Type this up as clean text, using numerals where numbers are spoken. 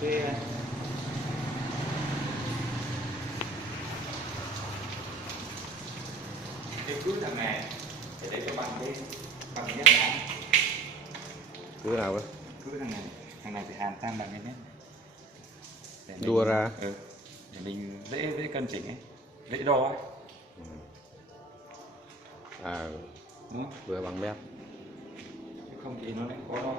cái cứ thằng này để cho bằng nhất này. Cứ nào cơ? Cứ thằng này phải hàn sang bằng cái nhất. Đua ra. Để mình dễ cân chỉnh ấy, dễ đo ấy. Đúng không? Vừa bằng mét. Không thì nó lại khó đo.